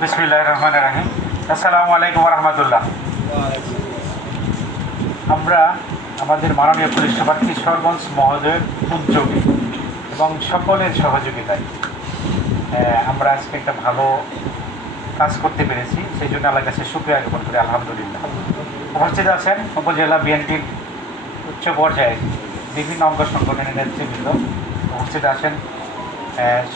বিসমিল্লাহির রহমানির রহিম। আসসালামু আলাইকুম ওয়া রাহমাতুল্লাহ। আমরা আমাদের মাননীয় পুলিশ সুপার কিশোরগঞ্জ মহোদয়ের উদ্যোগে এবং সকলের সহযোগিতায় আমরা আজকে একটা ভালো কাজ করতে পেরেছি। সেই জন্য আল্লাহর কাছে শুকরিয়া জ্ঞাপন করি, আলহামদুলিল্লাহ। উপস্থিত আছেন উপজেলা বিএনপির উচ্চ পর্যায়ে বিভিন্ন অঙ্গ সংগঠনের নেতৃবৃন্দ, উপস্থিত আছেন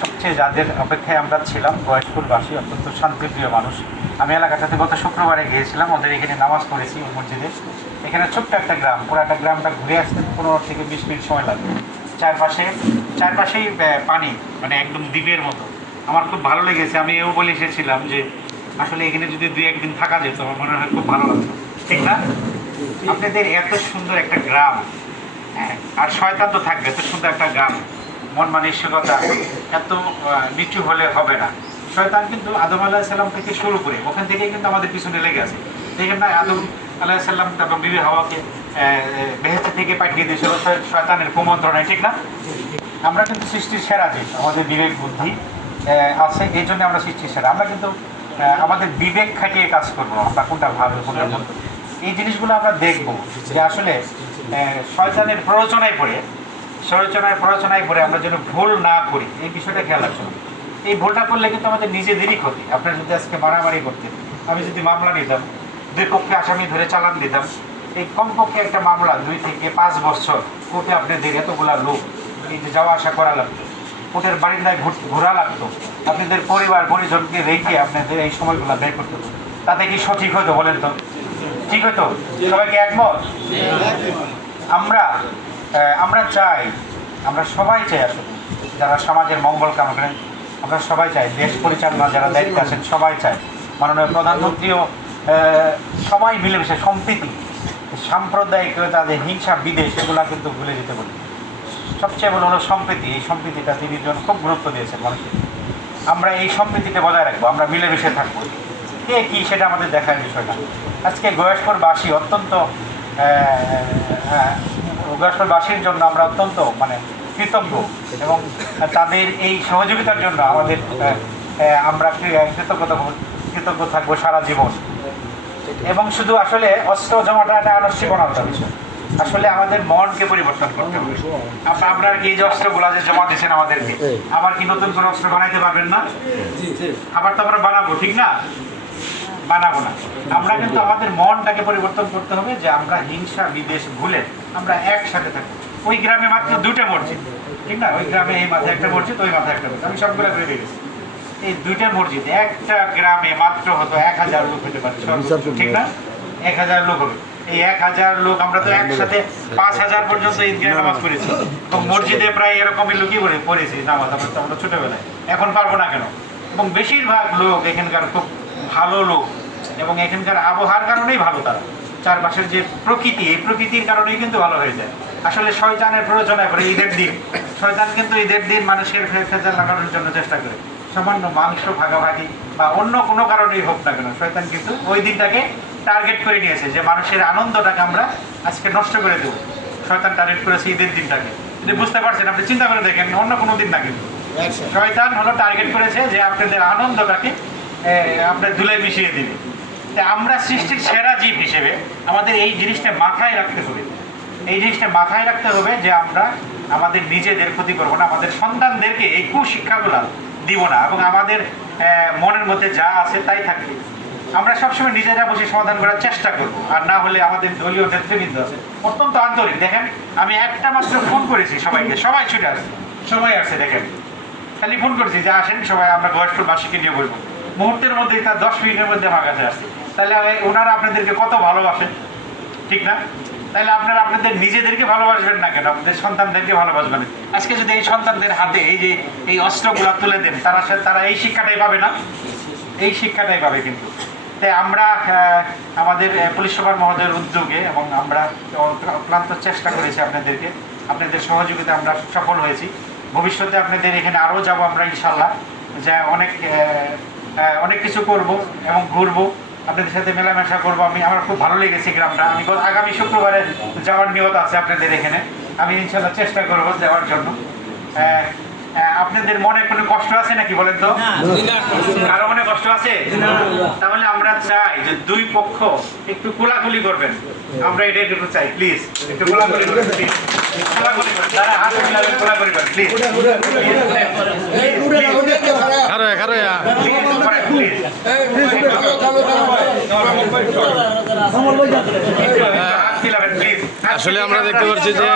সবচেয়ে যাদের অপেক্ষায় আমরা ছিলাম বয়স্কবাসী, অত্যন্ত শান্তিপ্রিয় মানুষ। আমি এলাকাটাতে গত শুক্রবারে গিয়েছিলাম, ওদের এখানে নামাজ পড়েছি ওই মসজিদে। এখানে ছোট্ট একটা গ্রাম, পুরাটা গ্রামটা ঘুরে আসতে 15 থেকে 20 মিনিট সময় লাগে। চারপাশেই পানি, মানে একদম দ্বীপের মতো। আমার খুব ভালো লেগেছে। আমি এও বলে এসেছিলাম যে আসলে এখানে যদি 2-1 দিন থাকা যেত আমার মনে হয় খুব ভালো লাগতো, ঠিক না? আপনাদের এত সুন্দর একটা গ্রাম, আর শয়তান তো থাকবে, এত সুন্দর একটা গ্রাম, মন মানসিকতা এত নিচু হলে হবে না। শয়তান কিন্তু আদম আলাহিসাল্লাম থেকে শুরু করে ওখান থেকেই কিন্তু আমাদের পিছনে লেগে আছে। দেখেন না, আদম আলাহিসাল্লাম তারপর বিবি হাওয়াকে বেহেশত থেকে পাঠিয়ে দিয়েছিল শয়তানের কুমন্ত্রণায়, ঠিক না? আমরা কিন্তু সৃষ্টির সেরা যে আমাদের বিবেক বুদ্ধি আছে, এই জন্য আমরা সৃষ্টির সেরা। আমরা কিন্তু আমাদের বিবেক খাটিয়ে কাজ করবো, আমরা কোনটা ভালো কোনটা মন্দ এই জিনিসগুলো আমরা দেখবো যে আসলে শয়তানের প্ররোচনায় পড়ে আমরা যেন ভুল না করি, এই বিষয়টা খেয়াল রাখতে হবে। এই ভুলটা করলে কিন্তু আমাদের নিজেদেরই ক্ষতি। আপনার যদি আজকে মারামারি করতেন, আমি যদি মামলা নিতাম, 2 পক্ষে আসামি ধরে চালান দিতাম, এই কমপক্ষে একটা মামলা 2 থেকে 5 বছর কোর্টে আপনাদের এতগুলা লোক এই যে যাওয়া আসা করা লাগতো, কোর্টের বারিন্দায় ঘোরা লাগতো, আপনাদের পরিবার পরিজনকে রেখে আপনাদের এই সময়গুলো ব্যয় করতে হতো। তাতে কি সঠিক হতো বলেন তো? ঠিক হতো? সবাইকে একমত? আমরা চাই, আমরা সবাই চাই আসলে যারা সমাজের মঙ্গল কামনা করেন, আমরা সবাই চাই, দেশ পরিচালনা যারা দায়িত্বে আছেন সবাই চাই, মাননীয় প্রধানমন্ত্রীও সবাই মিলেমিশে সম্প্রীতি, সাম্প্রদায়িকতা, যে হিংসা বিদেশ, এগুলা কিন্তু ভুলে যেতে বলি। সবচেয়ে বড় হলো সম্প্রীতি। এই সম্প্রীতিটা তিনি খুব গুরুত্ব দিয়েছেন মানুষকে। আমরা এই সম্প্রীতিটা বজায় রাখবো, আমরা মিলেমিশে থাকবো। কে কি সেটা আমাদের দেখার বিষয় না। আজকে গয়েশপুরবাসী অত্যন্ত গয়েশপুরবাসীর জন্য আমরা অত্যন্ত কৃতজ্ঞ, এবং তাদের এই সহযোগিতার জন্য আমরা কৃতজ্ঞ থাকবো সারা জীবন। এবং শুধু আসলে অস্ত্র জমাটা একটা আনুষ্ঠানিকতার বিষয়, আসলে আমাদের মনকে পরিবর্তন করতে হবে। আপনারা কি এই যে অস্ত্রগুলা যে জমা দিয়েছেন আমাদেরকে, আবার কি নতুন করে অস্ত্র বানাইতে পারবেন না? আবার তো আমরা বানাবো, ঠিক না? বানাবো না। আমরা কিন্তু আমাদের মনটাকে পরিবর্তন করতে হবে, যে আমরা হিংসা বিদ্বেষ ভুলে আমরা একসাথে থাকবো। ওই গ্রামে মাত্র 2টা মসজিদ, ঠিক না? ওই গ্রামে এই মাথায় একটা মসজিদ, ওই মাথায় একটা মসজিদ, আমি সবগুলো করে দিয়েছি। এই 2টা মসজিদ একটা গ্রামে মাত্র হতো 1000 লোক হতে পারে, ঠিক না? 1000 লোক হবে। এই 1000 লোক আমরা তো একসাথে 5000 পর্যন্ত ঈদগাহে নামাজ পড়েছি, এবং মসজিদে প্রায় এরকমই লোকই পড়েছি নামাজ আমরা ছোটবেলায়। এখন পারবো না কেন? এবং বেশিরভাগ লোক এখানকার খুব ভালো লোক, এবং এখানকার আবহাওয়ার কারণেই ভালো। তারা চারপাশের যে প্রকৃতি, এই প্রকৃতির কারণেই কিন্তু ভালো হয়ে যায়। আসলে শয়তানের প্ররোচনায় করে ঈদের দিন, শয়তান কিন্তু ঈদের দিন মানুষের ফেজাল লাগানোর জন্য চেষ্টা করে। সামান্য মাংস ভাগাভাগি বা অন্য কোনো কারণেই হোক না কেন, শয়তান কিন্তু ওই দিনটাকে টার্গেট করে নিয়েছে, যে মানুষের আনন্দটাকে আমরা আজকে নষ্ট করে দেবো। শয়তান টার্গেট করেছে ঈদের দিনটাকে। যদি বুঝতে পারছেন, আপনি চিন্তা করে দেখেন, অন্য কোনো দিন না, কিন্তু শয়তান হলো টার্গেট করেছে যে আপনাদের আনন্দটাকে আপনার ধুলায় মিশিয়ে দিবে। তা আমরা সৃষ্টির সেরা জীব হিসেবে আমাদের এই জিনিসটা মাথায় রাখতে হবে। এই জিনিসটা মাথায় রাখতে হবে যে আমরা আমাদের নিজেদের ক্ষতি করবো না, আমাদের সন্তানদেরকে এই কুশিক্ষাগুলো দিব না, এবং আমাদের মনের মধ্যে যা আছে তাই থাকবে। আমরা সবসময় নিজেরা বসে সমাধান করার চেষ্টা করব, আর না হলে আমাদের দলীয় নেতৃবৃন্দ আছে অত্যন্ত আন্তরিক। দেখেন, আমি একটা মাত্র ফোন করেছি সবাইকে, সবাই ছুটে আসে, সবাই আসছে। দেখেন, খালি ফোন করেছি যে আসেন সবাই, আমরা গয়েশপুরবাসীকে নিয়ে বলবো। মুহূর্তের মধ্যে, তার 10 মিনিটের মধ্যে আমার কাছে আসছে। তাহলে ওনারা আপনাদেরকে কত ভালোবাসেন, ঠিক না? তাহলে আপনারা আপনাদের নিজেদেরকে ভালোবাসবেন না কেন? আপনাদের সন্তানদেরকে ভালোবাসবেন। আজকে যদি এই সন্তানদের হাতে এই অস্ত্রগুলো তুলে দেন, তারা এই শিক্ষাটাই পাবে না? এই শিক্ষাটাই পাবে। কিন্তু তাই আমরা আমাদের পুলিশ সুপার মহোদয়ের উদ্যোগে, এবং আমরা অক্লান্ত চেষ্টা করেছি আপনাদের সহযোগিতা আমরা সফল হয়েছি। ভবিষ্যতে আপনাদের এখানে আরও যাব আমরা ইনশাল্লাহ, যা অনেক কিছু করব এবং ঘুরবো, আপনাদের সাথে মেলামেশা করবো। আমার খুব ভালো লেগেছে গ্রামটা। আমি আগামী শুক্রবারে যাওয়ার নিয়ত আছে আপনাদের এখানে। আমি ইনশাল্লাহ চেষ্টা করবো যাওয়ার জন্য। আপনাদের মনে কোনো কষ্ট আছে নাকি বলেন তো? কারো মনে কষ্ট আছে? তাহলে আমরা চাই যে দুই পক্ষ একটু কোলাকুলি করবেন, আমরা এটা একটু চাই, প্লিজ একটু কোলাকুলি করবেন, প্লিজ কোলাকুলি করবেন, তারা হাত মিলাবেন, কোলাকুলি করবেন, প্লিজ আসলে আমরা দেখতে পাচ্ছি যে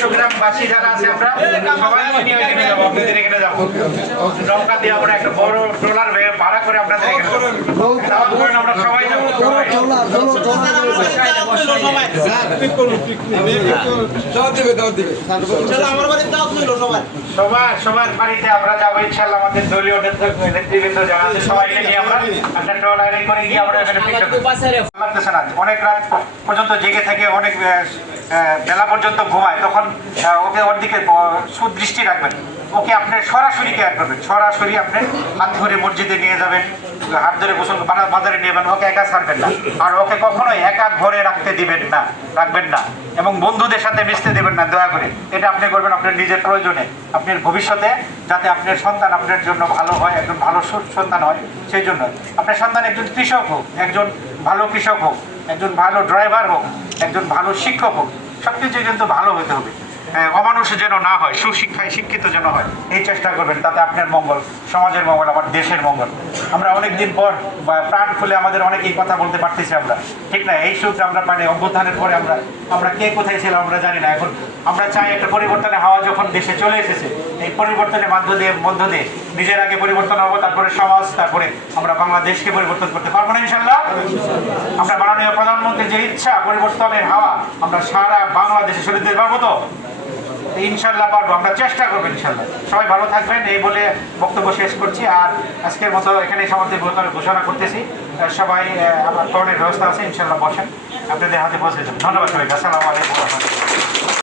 চট্টগ্রামবাসী যারা আছে আমরা সবাই নিয়ে এখানে যাবো, আপনাদের এখানে যাবো, নৌকা দিয়ে আমরা একটা বড় ট্রলার ভাড়া করে আপনাদের এখানে যাওয়ার পরে আমরা সবাই যাবো। সবার বাড়িতে আমরা যাবো ইনশাল্লাহ। আমাদের দলীয় নেতৃবৃন্দ যারা আছে সবাইকে নিয়ে আমরা একটা ট্রলারে করে গিয়ে আমরা এখানে লাগতেছে না, অনেক রাত পর্যন্ত জেগে থেকে অনেক বেলা পর্যন্ত ঘুমায়, তখন ওকে ওর দিকে সুদৃষ্টি রাখবেন, ওকে আপনি সরাসরি কেয়ার করবেন, সরাসরি আপনি হাত ধরে মসজিদে নিয়ে যাবেন, হাত ধরে গোসল বাজারে নিয়ে যাবেন, ওকে একা ছাড়বেন না, আর ওকে কখনোই একা ঘরে রাখতে দিবেন না, রাখবেন না, এবং বন্ধুদের সাথে মিশতে দেবেন না দয়া করে। এটা আপনি করবেন আপনার নিজের প্রয়োজনে, আপনার ভবিষ্যতে যাতে আপনার সন্তান আপনার জন্য ভালো হয়, একজন ভালো সন্তান হয়, সেই জন্য আপনার সন্তান একজন কৃষক হোক, একজন ভালো কৃষক হোক, একজন ভালো ড্রাইভার হোক, একজন ভালো শিক্ষক হোক, সব কিছু কিন্তু ভালো হতে হবে, অমানুষ যেন না হয়, সুশিক্ষায় শিক্ষিত যেন হয়, এই চেষ্টা করবেন, তাতে আপনার মঙ্গল, সমাজের মঙ্গল, আমার দেশের মঙ্গল। আমরা অনেকদিন পর প্রাণ খুলে আমাদের অনেকেই কথা বলতে পারতেছি আমরা, ঠিক না? এই সূত্রে আমরা মানে অভ্যুত্থানের পরে আমরা কে কোথায় ছিলাম আমরা জানি না, এখন আমরা চাই একটা পরিবর্তনের হাওয়া যখন দেশে চলে এসেছে, এই পরিবর্তনের মধ্য দিয়ে নিজের আগে পরিবর্তন হবো, তারপরে সমাজ, তারপরে আমরা বাংলাদেশকে পরিবর্তন করতে পারবো না ইনশাল্লাহ। আমরা মাননীয় প্রধানমন্ত্রীর যে ইচ্ছা পরিবর্তনের হাওয়া আমরা সারা বাংলাদেশে ছড়িয়ে দিতে পারবো তো? ইনশাল্লাহ পারবো, আমরা চেষ্টা করবো ইনশাল্লাহ। সবাই ভালো থাকবেন এই বলে বক্তব্য শেষ করছি, আর আজকের মতো এখানে সমাপ্তি ঘোষণা করতেছি। সবাই আমার টনের ব্যবস্থা আছে, ইনশাল্লাহ বসেন, আপনাদের হাতে পৌঁছে যাবেন। ধন্যবাদ সবাইকে, আসসালামু আলাইকুম।